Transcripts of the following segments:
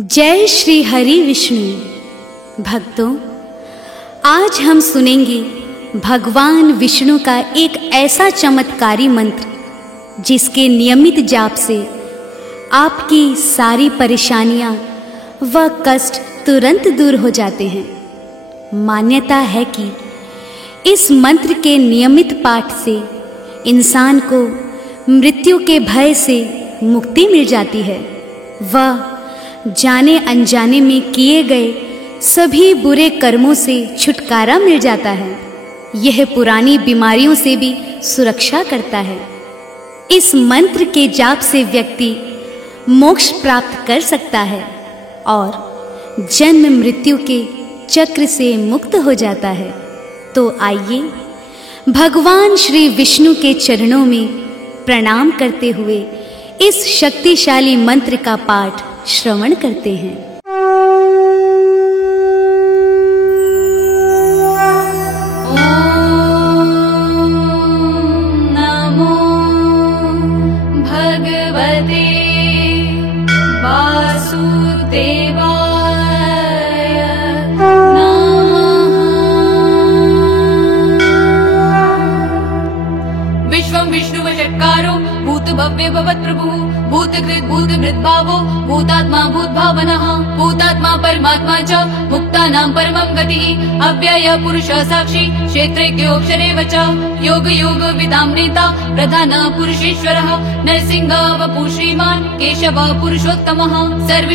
जय श्री हरि विष्णु। भक्तों, आज हम सुनेंगे भगवान विष्णु का एक ऐसा चमत्कारी मंत्र जिसके नियमित जाप से आपकी सारी परेशानियां व कष्ट तुरंत दूर हो जाते हैं। मान्यता है कि इस मंत्र के नियमित पाठ से इंसान को मृत्यु के भय से मुक्ति मिल जाती है। वह जाने अनजाने में किए गए सभी बुरे कर्मों से छुटकारा मिल जाता है। यह पुरानी बीमारियों से भी सुरक्षा करता है। इस मंत्र के जाप से व्यक्ति मोक्ष प्राप्त कर सकता है और जन्म मृत्यु के चक्र से मुक्त हो जाता है। तो आइए भगवान श्री विष्णु के चरणों में प्रणाम करते हुए इस शक्तिशाली मंत्र का पाठ श्रवण करते हैं। ओम नमो भगवते वासुदेवाय नमः। विश्वं विष्णुवषट्कारो भूतभव्य भवत्प्रभुः भूतकृत भूतमृद्भावो भूतात्मा भूतभावनः भूतात्मा परमात्मा च मुक्तानां परमं गतिः अव्ययः पुरुषः साक्षी क्षेत्रज्ञोऽक्षरेव च योग योग विदां नेता प्रधान पुरुषेश्वरः नरसिंहः वपुः श्रीमान् केशवः पुरुषोत्तमः सर्व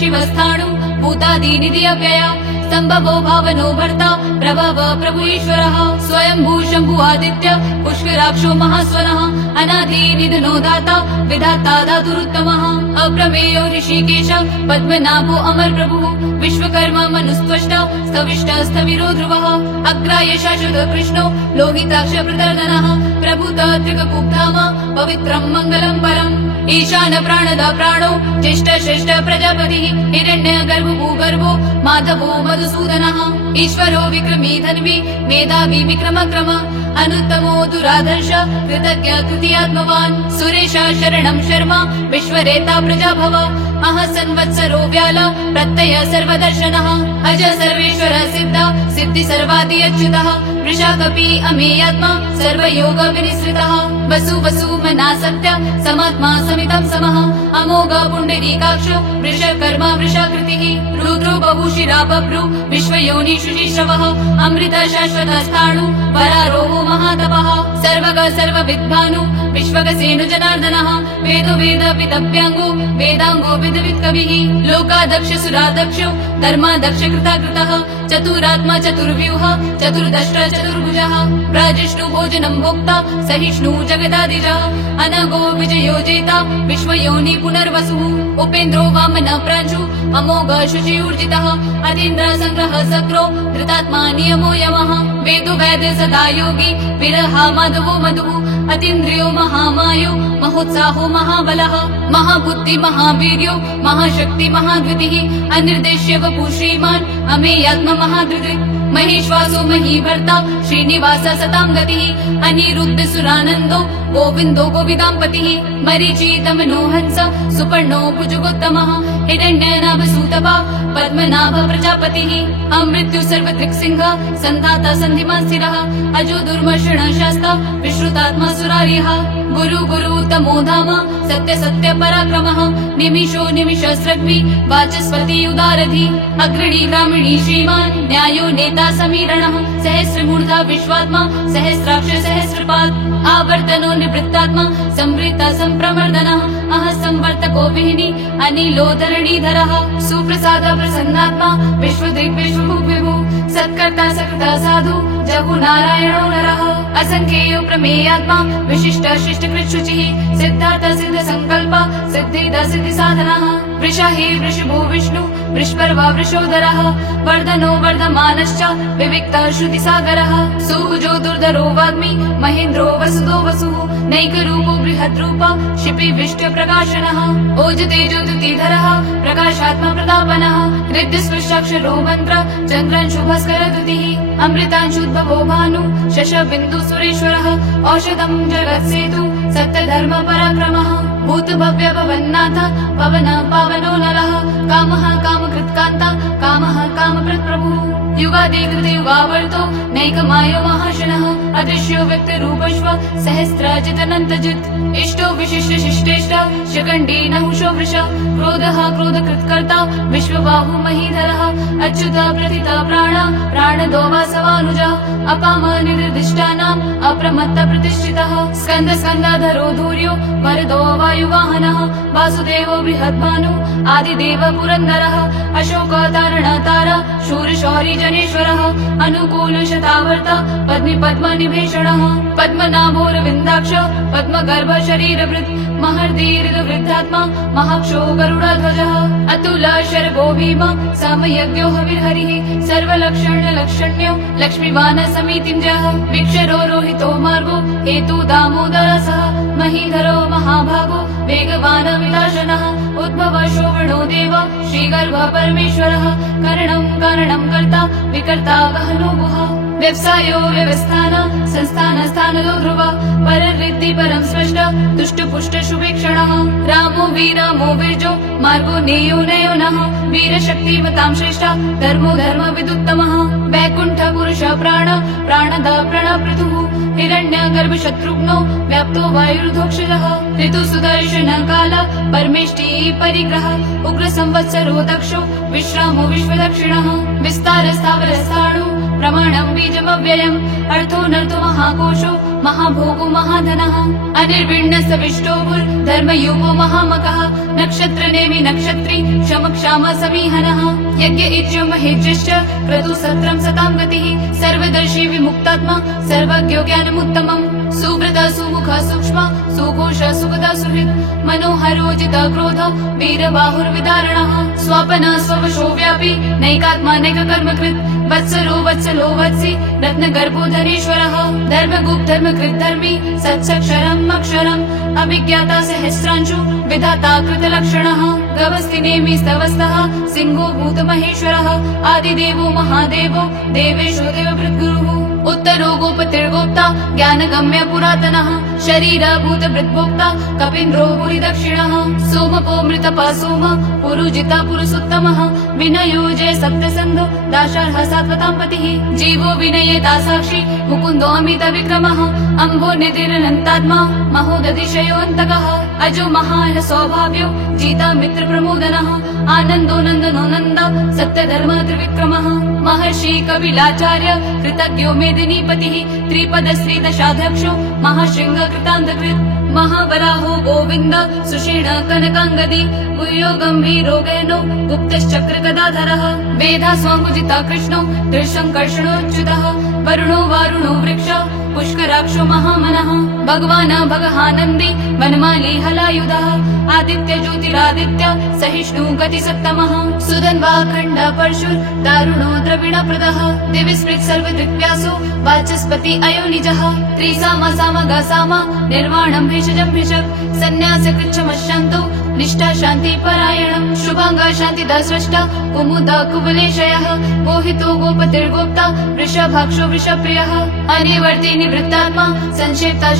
शिवस्थाणु भूतादिनिधि अव्ययः संभवो भावनो भर्ता प्रभवः प्रभु ईश्वरः स्वयंभू शंभु आदित्य पुष्कराक्षो महास्वनः अनादि निधनो दाता विधाता धातुरुत्तमः अप्रमेयो ऋषिकेश पद्मनाभो अमर प्रभुः विश्वकर्मा मनुस्त्वष्टा स्थविष्टा स्थविरो ध्रुवः अग्राय शाश्वत कृष्णो लोहिताक्ष प्रदर्दनः प्रभुतः त्रिककुब्धामा पवित्रं मङ्गलं परम् ईशान प्राणदा प्राणो ज्येष्ठ श्रेष्ठ प्रजापतिः हिरण्यगर्भो भूगर्भो माधवो मधुसूदनः ईश्वरो विक्रमी धन्वी मेधावी विक्रमक्रम अनुत्तमो दुराधर्ष कृतज्ञ कृतियात्मवान् सुरेश शरणं शर्मा विश्वरेता प्रजाभव अह संवत्सरो व्याल प्रत्यय सर्वदर्शनः अज सर्वेश्वर सिद्ध सिद्धि सर्वादि अच्युतः वृषाकपि अमेयात्मा सर्वयोग विनिसृतः वसु वसु मना सत्य समात्मा समितं समः अमोघ पुण्डरीकाक्षो वृषकर्मा वृषाकृतिः रुद्रो बहुशिरा बभ्रु विश्वयोनिषु श्रवः अमृत शाश्वत स्थाणु वरारोहो महातपः सर्वग सर्वविद्भानु विश्वगसेनु जनार्दनः वेदो वेद विदभ्यांगो वेदांगो विदवित् कविः लोकादक्ष सुरादक्षो धर्मादक्ष कृताकृतः चतुरात्मा चतुर्व्यूह चतुर्दष्ट्र चतुर्भुजः प्राजिष्णु भोजनं भोक्ता सहिष्णु जगदादिजः अनगो विजयो जेता विश्वयोनि पुनर्वसुः उपेन्द्रो वामन प्रांशु अमोघ शुचि ऊर्जितः अतीन्द्र संग्रह सक्रो धृतात्मा नियमो यमः वेदो वैद सदा योगी विरहा माधवो मधुः अतीन्द्रियो महामायो महोत्साहो महाबलः महाबुद्धि महावीर्यो महाशक्ति महाद्वितिः अनिर्देश्य वपु श्रीमान् अमेयात्मा महाधृतिः महेश्वासो महीभर्ता श्रीनिवास सतां गतिः अनिरुद्ध सुरानन्दो गोविन्दो गोविदाम्पतिः मरीचि तमनो हंस सुपर्णो भुजगोत्तमः हिरण्यनाभ सूतपा पद्मनाभ प्रजापतिः अमृत्यु सर्वदृक्सिंह सन्धाता सन्धिमान् स्थिरः अजो दुर्मर्षण शास्ता विश्रुतात्मा सुरार्यः गुरु गुरु तमो धाम सत्य सत्य पराक्रमः निमिषो निमिष स्रग्वी वाचस्पति उदारधि अग्रणी ग्रामिणी श्रीमान् न्यायो नेता समीरणः सहस्रमूर्धा विश्वात्मा सहस्राक्ष सहस्रपाद आवर्तनो निवृत्तात्मा संवृत्ता संप्रमर्दनः अह संवर्तको विहिनी अनिलो धरणीधरः सुप्रसाद प्रसन्नात्मा विश्वदिग्विश्वभुग्विभु सत्कर्ता सकृता साधु जगु नारायणो नरः असंख्येयो प्रमेयात्मा विशिष्ट शिष्ट कृच्छुचिः सिद्धार्थ सिद्ध संकल्प सिद्धिद सिद्धि साधनः वृषहि वृषभो विष्णु वृषपर्वा वृषोदरः वर्धनो वर्धमानश्च विविक्त श्रुति सागरः सुभुजो दुर्धरो वाग्मी महेन्द्रो वसुदो वसुः नैकरूपो बृहद्रूप क्षिपि विष्ट प्रकाशनः ओजतेजो द्युतिधरः प्रकाशात्मा प्रतापनः हृद्यस्पृशाक्षरो मंत्र चन्द्रांशु भास्कर द्युतिः अमृतांशुद्भवो भानु शश बिन्दु सुरेश्वरः औषधं जगत्सेतु सत्यधर्म पराक्रमः भूतभव्य भवन्नाथ पवन पावनो नरः कामः कामकृत्कान्ता कामः कामप्रभुः युगादि कृते युगावर्तो नैकमायो महाशनः अदृश्यो व्यक्तरूपश्व सहस्राजितनन्तजित् इष्टो विशिष्ट शिष्टेष्ट शिखण्डी नहुषो वृष क्रोधः क्रोधकृत्कर्ता विश्वबाहु महीधरः अच्युता प्रथिता प्राणा प्राणदो वासवानुजा अपामनिर्दिष्टानाम् अप्रमत्त प्रतिष्ठितः स्कन्द स्कन्धाधरो धूर्यो वरदो वायुवाहनः वासुदेवो बृहद्भानु आदिदेव पुरन्दरः अशोकतारणतारा शूरशौरी जनेश्वरः अनुकूल शतावर्ता पद्मी पद्मनिभीषणः पद्मनाभोरविन्दाक्ष पद्मगर्भ शरीरभृत् महर्दीर्घवृद्धात्मा महाक्षो गरुडध्वजः अतुला शर्गो भीम सामयज्ञो हविर्हरिः सर्वलक्षण्यलक्षण्यो लक्ष्मीवान समीतिञ्जः विक्षरो रोहितो मार्गो हेतु दामोदरसः महीधरो महाभागो वेगवान विलासनः उद्भव शोभनो देव श्रीगर्भ परमेश्वरः करणं कारणं कर्ता विकर्ता गहनो गुह व्यवसायो व्यवस्थान संस्थान स्थानदो ध्रुव परवृत्ति परं स्पष्ट दुष्ट पुष्ट शुभेक्षणः रामो वीरामो विर्जो मार्गो नेयो नयो नः वीरशक्तिमतां श्रेष्ठा धर्मो धर्म विदुत्तमः वैकुण्ठ पुरुष प्राण प्राणद प्रणपृथुः हिरण्यगर्भ शत्रुघ्नो व्याप्तो वायुर्धोक्षजः ऋतु सुदर्शन काल परमेष्टि परिग्रह उग्र संवत्सरो दक्षो विश्रामो विश्वदक्षिणः विस्तार स्थावर स्थाणु प्रमाणं बीजमव्ययम् अर्थो नर्थो महाकोशो महाभोगो महाधनः अनिर्विण्ण सविष्टोभुर् धर्मयुगो महामकः नक्षत्र नेमि नक्षत्री क्षम क्षाम समीहनः यज्ञ इज्य महेज्यश्च क्रतु सत्रं सतां गतिः सर्वदर्शी विमुक्तात्मा सर्वज्ञो ज्ञानमुत्तमम् सुव्रत सुमुख सूक्ष्म सुघोष सुगत सुहृत् मनोहरोजित क्रोध वीरबाहुर्विदारणः स्वापन स्ववशो व्यापी नैकात्मा नैककर्मकृत् वत्सरो वत्सलो वत्सि रत्नगर्भो धनेश्वरः धर्मगुप्त धर्मकृत् धर्मी सत्सक्षरम् अक्षरम् अभिज्ञाता सहस्रांशु विधाता कृतलक्षणः गवस्थि नेमि स्तवस्तः सिंहो भूतमहेश्वरः आदिदेवो महादेवो देवेशो देवभृद्गुरुः उत्तरो गोपतिर्गोप्ता ज्ञानगम्य पुरातनः शरीरभूत भृद्भोक्ता कपीन्द्रो भूरि दक्षिणः सोमपो मृतपा सोम पुरुजिता पुरुषोत्तमः विनयो जय सप्तसन्धो दाशार्ह सात्वतां पतिः जीवो विनयेता साक्षी मुकुन्दो अमित विक्रमः अम्भो निधिरनन्तात्मा महोदधिशयोऽन्तकः अजो महान सौभाव्यो जीता मित्र प्रमोदनः आनन्दो नन्दनो नन्द सत्यधर्म त्रिविक्रमः महर्षि कपिलाचार्य कृतज्ञो मेदिनीपतिः त्रिपद श्री दशाध्यक्षो महाशृंग कृतान्तकृत् महावराहो गोविन्द सुषेण कनकाङ्गदी गुह्यो गम्भीरो गैनो गुप्तश्चक्र गदाधरः वेदा स्वाङ्कुजिता कृष्णो त्रिशङ्कर्षणोच्युतः वरुणो वारुणो वृक्ष पुष्कराक्षो महामनः भगवान् भगहानन्दी वनमाली हलायुधः आदित्य ज्योतिरादित्य सहिष्णु गतिसत्तमः सुधन्वाखण्ड परशुर् दारुणो द्रविणप्रदः दिविस्मृत् सर्वदृक्व्यासो वाचस्पति अयोनिजः त्रिसामा सामगा सामा निर्वाणं भेषजं भेषक् सन्न्यास कृच्छमशान्तो निष्ठा शान्ति परायणम् शुभांगा शान्तिदा स्रष्टा कुमुदा कुवलेशयः मोहितो गोपतिर्गोप्ता वृषभाक्षो वृषप्रियः अनिवर्ति निवृत्तात्मा संक्षेप्ता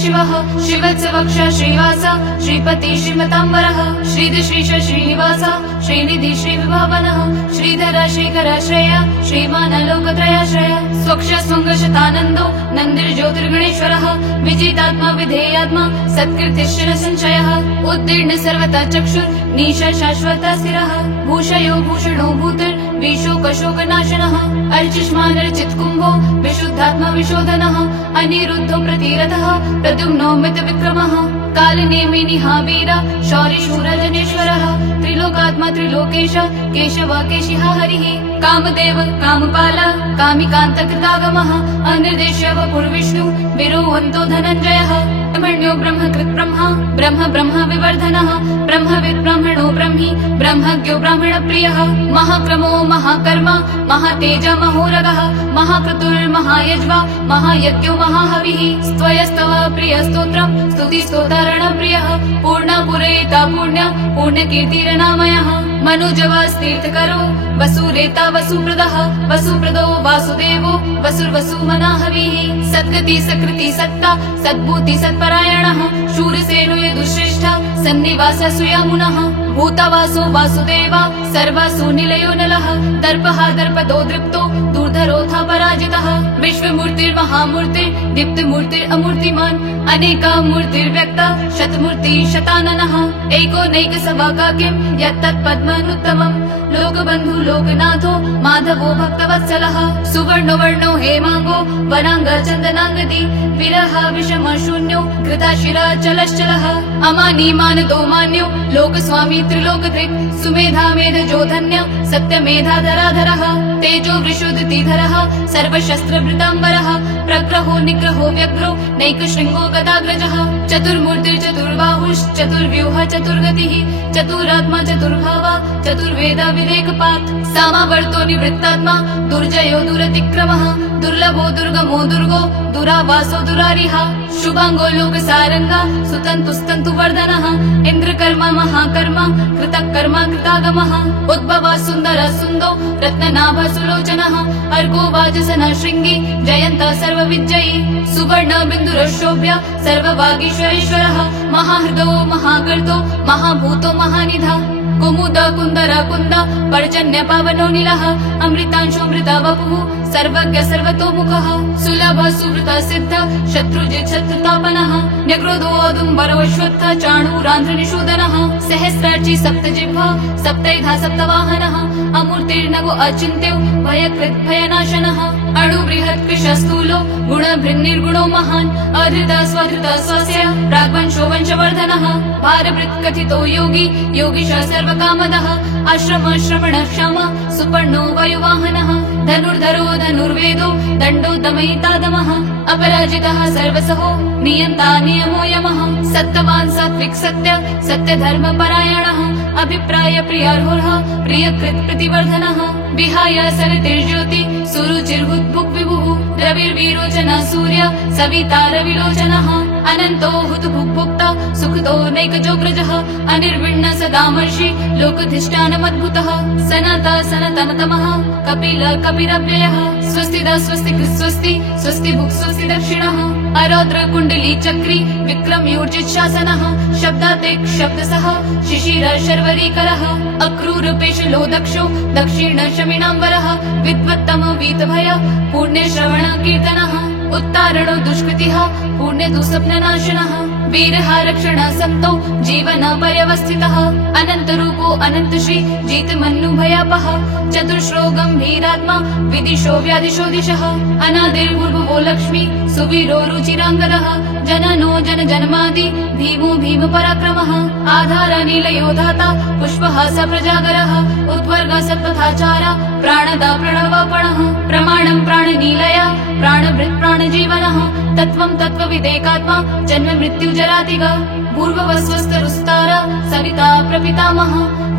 शिवः श्रीवत्सवक्ष श्रीवास श्रीपति श्रीमताम्बरः श्रीधीश श्रीनिवास श्रीनिधि श्रीविभावनः श्रीधर श्रीकराश्रय श्रीमान लोकत्रयाश्रय स्वक्ष स्वङ्गशतानन्दो नन्दिर्ज्योतिर्गणेश्वरः विजितात्मा विधेयात्मा सत्कृतिश्चन संशयः उत्तीर्ण सर्वथा चक्षुर् नीश शाश्वत स्थिरः भूषयो भूषणो भूतिर्विशोकशोकनाशनः अर्चिष्मानर्चित् कुम्भो विशुद्धात्मा विशोधनः अनिरुद्धो प्रतिरथः प्रद्युम्नो मितविक्रमः कालनेमि निहावीर शौरिशूर जनेश्वरः त्रिलोकात्मा त्रिलोकेश केशव केशिः हरिः कामदेव कामपाल कामिकान्त कृतागमः अनिर्देश्य वपुर्विष्णु विरोहन्तो धनञ्जयः ब्रह्मण्यो ब्रह्मकृत् ब्रह्मा ब्रह्म ब्रह्म विवर्धनः ब्रह्मविद् ब्राह्मणो ब्रह्मी ब्रह्मज्ञो ब्राह्मणप्रियः महाक्रमो महाकर्मा महातेज महोरगः महाक्रतुर्महायज्वा महायज्ञो महाहविः स्त्वयस्तव प्रियस्तोत्रम् स्तुतिस्तोतारणप्रियः पूर्णपुरेता पुण्य पुण्यकीर्तिरनामयः मनुजवस्तीर्थकरो वसुरेता वसुप्रदः वसुप्रदो वासुदेवो वसुर्वसुमनाहविः सद्गति सकृति सत्ता सद्भूति सत्परायणः शूरसेनो यदुश्रेष्ठा सन्निवास सुयामुनः भूतवासो वासुदेवा सर्वासु निलयो नलः दर्पः दर्पदो दृप्तो दूर्धरोऽथ पराजितः विश्वमूर्तिर्महामूर्तिर् दीप्तमूर्तिरमूर्तिमान् अनेका मूर्तिर्व्यक्ता शतमूर्ति शताननः एको नैकसभाकाक्यं यत्तत्पद्मनुत्तमम् लोकबन्धु लोकनाथो माधवो भक्तवत्सलः सुवर्णो वर्णो हेमांगो वनांग चन्दनांगदी विरह विषमशून्यो घृताशिरा चलश्चलः अमानी मानदो मान्यो लोकस्वामी त्रिलोकधृक् सुमेधा मेधजो धन्य सत्यमेधाधराधरः तेजो वृषोदतिधरः सर्वशस्त्रभृताम्बरः प्रग्रहो निग्रहो व्यग्रो नैकशृङ्गो गदाग्रजः चतुर्मूर्तिर्चतुर्बाहुश्चतुर्व्यूह चतुर्गतिः चतुरात्मा चतुर्भावा चतुर्वेद विवेकपात् सामावर्तो निवृत्तात्मा दुर्जयो दुरतिक्रमः दुर्लभो दुर्गमो दुर्गो दुरावासो दुरारिहा शुभांगो लोकसारंगा सुतन्तुस्तन्तु वर्धनः इन्द्रकर्मा महाकर्मा कृतकर्मा कृतागमः उद्भवः सुन्दर सुन्दो रत्ननाभ सुलोचनः अर्गो वाजसनः शृङ्गी जयन्तः सर्वविजयी सुवर्ण बिन्दुरशोभ्य सर्ववागीश्वरेश्वरः महाहृदो महागर्दो महाभूतो महानिधा कुमुद कुन्दर कुन्द पर्जन्य पावनो नीलः अमृतांशोऽमृता वपुः सर्वज्ञ सर्वतोमुखः सुलभ सुवृत सिद्ध शत्रुजित् शत्रुतापनः न्यग्रोधो औदुम्बरोऽश्वत्थ चाणूरान्ध्रनिषूदनः सहस्रार्ची सप्तजिह्वा सप्तैधा सप्तवाहनः अमूर्तिर्नगो अचिन्त्यो भयकृत् भयनाशनः अणुबृहत् कृशस्थूलो गुणभृन्निर्गुणो महान् अधृता स्वधृता स्वस्य प्राग्वंशो वंशवर्धनः भारभृत् कथितो योगी योगीश सर्वकामदः आश्रम श्रवण क्षम सुपर्णो वायुवाहनः धनुर्धरो धनुर्वेदो दण्डो दमयितादमः अपराजितः सर्वसहो नियन्ता नियमो यमः सत्यवान् सात्विक सत्य सत्यधर्म परायणः अभिप्राय प्रियार्होर्ह प्रियकृत् प्रतिवर्धनः विहाय सरतिर्ज्योति सुरुचिर्हुद्भुक् विभुः रविर्विरोचन सूर्य सविता रविलोचनः अनन्तो हुतभुक्भुक्ता सुखदो नैकजोग्रजः अनिर्विण्ण सदामर्षि लोकधिष्ठानमद्भुतः सनता सनतनतमः कपिल कपिरव्ययः स्वस्तिदा स्वस्तिकृत् स्वस्ति स्वस्ति भुक् स्वस्ति दक्षिणः अरौद्र कुण्डली चक्री विक्रमयोर्जित् शासनः शब्दातेक् शब्दसः शिशिर शर्वरीकरः अक्रूरपेशलो दक्षो दक्षिण शमिनाम्बरः विद्वत्तम वीतभय पुण्य श्रवण कीर्तनः उत्तारणो दुष्कृतिः पुण्य दुःस्वप्ननाशनः वीरः रक्षण सप्तो जीवन पर्यवस्थितः अनंत रूपो अनंत श्री जीतमन्नु भयापः चतुर्श्रो गंभीरात्मा विदिशो व्यादिशो दिशः अनादिर्भुर्भुवो लक्ष्मी सुवीरो रुचिरांगदः जननो जन जन्मादि भीमो भीम पराक्रमः आधार नीलयो धाता पुष्पः स प्रजागरः उद्वर्ग सत्पथाचारा प्राणदा प्रणवपणः प्रमाणं प्राणनीलया प्राणभृत् प्राणजीवनः तत्त्वं तत्त्वविदेकात्मा जन्म मृत्यु जरातिगा पूर्ववस्वस्तरुस्तार सविता प्रपितामह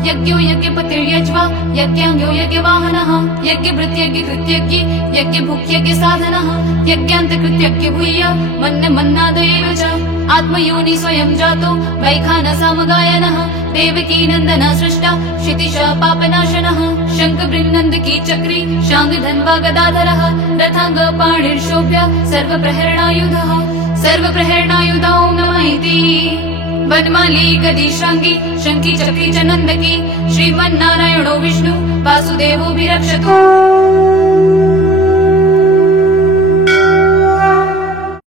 यज्ञो यज्ञपतिर्यज्वा यज्ञाङ्गो यज्ञवाहनः यज्ञभृत्यज्ञकृत्यज्ञ यज्ञभुक्यज्ञ साधनः यज्ञान्तकृत्यज्ञ भूय मन्न मन्नादयेव च आत्मयोनि स्वयं जातो वैखानसामगायनः देवकी नन्दन सृष्टा क्षितिश पापनाशनः शङ्खबृन्नन्दकी चक्री शाङ्गधन्वा गदाधरः रथाङ्ग पाणिर्शोभ्य सर्वप्रहरणायुधः सर्वप्रहरणायुधौ नमः इति वनमाली गदी शाङ्गी शङ्खी चक्री च नन्दकी श्रीमन्नारायणो विष्णु वासुदेवोऽभिरक्षतु।